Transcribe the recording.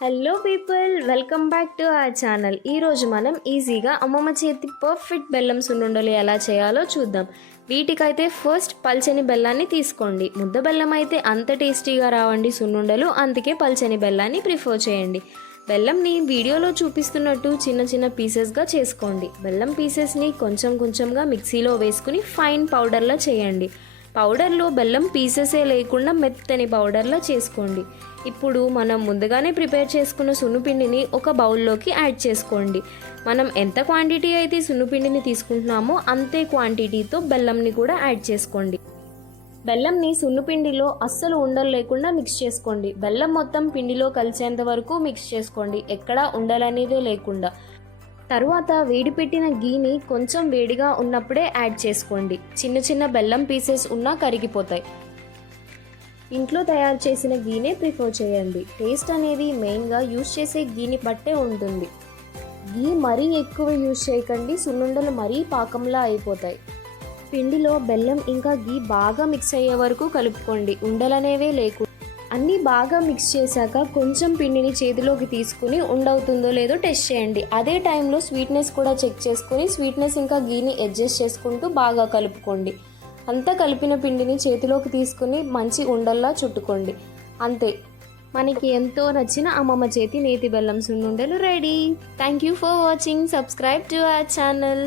Hello people, welcome back to our channel. ఈరోజు మనం ఈజీగా అమ్మమ్మ చేతి పర్ఫెక్ట్ బెల్లం సున్నుండలు ఎలా చేయాలో చూద్దాం. వీటికైతే ఫస్ట్ పల్చని బెల్లాన్ని తీసుకోండి. ముద్ద బెల్లం అయితే అంత టేస్టీగా రావండి సున్నుండలు, అందుకే పల్చని బెల్లాన్ని ప్రిఫర్ చేయండి. బెల్లంని వీడియోలో చూపిస్తున్నట్టు చిన్న చిన్న పీసెస్గా చేసుకోండి. బెల్లం పీసెస్ని కొంచెం కొంచెంగా మిక్సీలో వేసుకుని ఫైన్ పౌడర్లా చేయండి. పౌడర్లో బెల్లం పీసెసే లేకుండా మెత్తని పౌడర్లా చేసుకోండి. ఇప్పుడు మనం ముందుగానే ప్రిపేర్ చేసుకున్న సున్నుపిండిని ఒక బౌల్లోకి యాడ్ చేసుకోండి. మనం ఎంత క్వాంటిటీ అయితే సున్నుపిండిని తీసుకుంటున్నామో అంతే క్వాంటిటీతో బెల్లంని కూడా యాడ్ చేసుకోండి. బెల్లంని సున్నుపిండిలో అస్సలు ఉండలు లేకుండా మిక్స్ చేసుకోండి. బెల్లం మొత్తం పిండిలో కలిసేంత వరకు మిక్స్ చేసుకోండి, ఎక్కడా ఉండలనేదే లేకుండా. తరువాత వేడిపెట్టిన గీని కొంచెం వేడిగా ఉన్నప్పుడే యాడ్ చేసుకోండి. చిన్న చిన్న బెల్లం పీసెస్ ఉన్నా కరిగిపోతాయి. ఇంట్లో తయారు చేసిన గీనే ప్రిఫర్ చేయండి. టేస్ట్ అనేది మెయిన్గా యూజ్ చేసే గీని బట్టే ఉంటుంది. గీ మరీ ఎక్కువ యూజ్ చేయకండి, సున్నుండలు మరీ పాకంలా అయిపోతాయి. పిండిలో బెల్లం ఇంకా గీ బాగా మిక్స్ అయ్యే వరకు కలుపుకోండి, ఉండలనేవే లేకుండా. అన్నీ బాగా మిక్స్ చేశాక కొంచెం పిండిని చేతిలోకి తీసుకుని ఉండవుతుందో లేదో టెస్ట్ చేయండి. అదే టైంలో స్వీట్నెస్ కూడా చెక్ చేసుకుని స్వీట్నెస్ ఇంకా గీని అడ్జస్ట్ చేసుకుంటూ బాగా కలుపుకోండి. అంతా కలిపిన పిండిని చేతిలోకి తీసుకుని మంచి ఉండల్లా చుట్టుకోండి. అంతే, మనకి ఎంతో నచ్చిన అమ్మమ్మ చేతి నేతి బెల్లం సున్నుండలు ready. Thank you for watching. Subscribe to our channel.